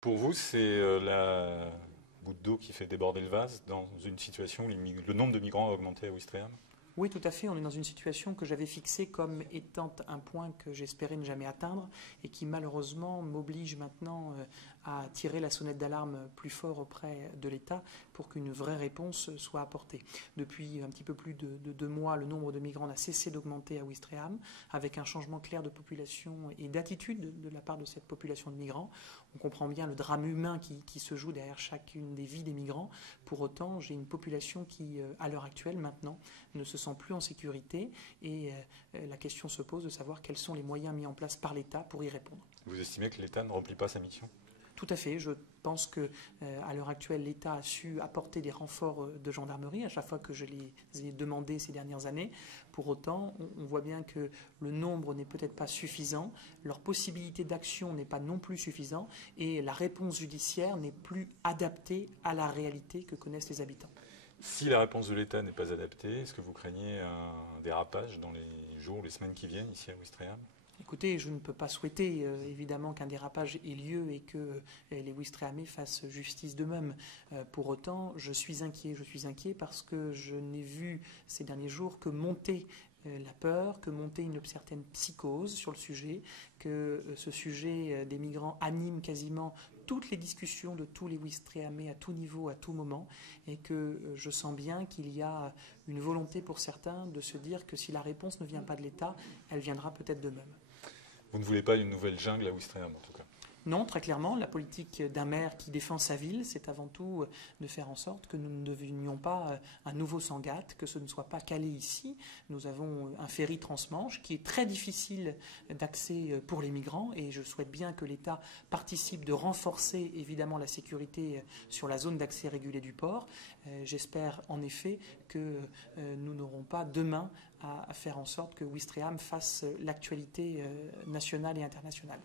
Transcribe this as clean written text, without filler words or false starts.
Pour vous, c'est la goutte d'eau qui fait déborder le vase dans une situation où le nombre de migrants a augmenté à Ouistreham? Oui, tout à fait. On est dans une situation que j'avais fixée comme étant un point que j'espérais ne jamais atteindre et qui malheureusement m'oblige maintenant à tirer la sonnette d'alarme plus fort auprès de l'État pour qu'une vraie réponse soit apportée. Depuis un petit peu plus de 2 mois, le nombre de migrants n'a cessé d'augmenter à Ouistreham, avec un changement clair de population et d'attitude de la part de cette population de migrants. On comprend bien le drame humain qui se joue derrière chacune des vies des migrants. Pour autant, j'ai une population qui, à l'heure actuelle, maintenant, ne se sent plus en sécurité et la question se pose de savoir quels sont les moyens mis en place par l'État pour y répondre. Vous estimez que l'État ne remplit pas sa mission? Tout à fait. Je pense que à l'heure actuelle, l'État a su apporter des renforts de gendarmerie à chaque fois que je les ai demandés ces dernières années. Pour autant, on voit bien que le nombre n'est peut-être pas suffisant, leur possibilité d'action n'est pas non plus suffisante et la réponse judiciaire n'est plus adaptée à la réalité que connaissent les habitants. Si la réponse de l'État n'est pas adaptée, est-ce que vous craignez un dérapage dans les jours ou les semaines qui viennent ici à Ouistreham? Écoutez, je ne peux pas souhaiter évidemment qu'un dérapage ait lieu et que les Ouistrehamiens fassent justice d'eux-mêmes. Pour autant, je suis inquiet. Je suis inquiet parce que je n'ai vu ces derniers jours que monter la peur, que monter une certaine psychose sur le sujet, que ce sujet des migrants anime quasiment toutes les discussions de tous les Ouistrehamiens à tout niveau, à tout moment, et que je sens bien qu'il y a une volonté pour certains de se dire que si la réponse ne vient pas de l'État, elle viendra peut-être d'eux-mêmes. Vous ne voulez pas une nouvelle jungle à Ouistreham, en tout cas? Non, très clairement, la politique d'un maire qui défend sa ville, c'est avant tout de faire en sorte que nous ne devenions pas un nouveau Sangatte, que ce ne soit pas calé ici. Nous avons un ferry transmanche qui est très difficile d'accès pour les migrants et je souhaite bien que l'État participe de renforcer évidemment la sécurité sur la zone d'accès régulé du port. J'espère en effet que nous n'aurons pas demain à faire en sorte que Ouistreham fasse l'actualité nationale et internationale.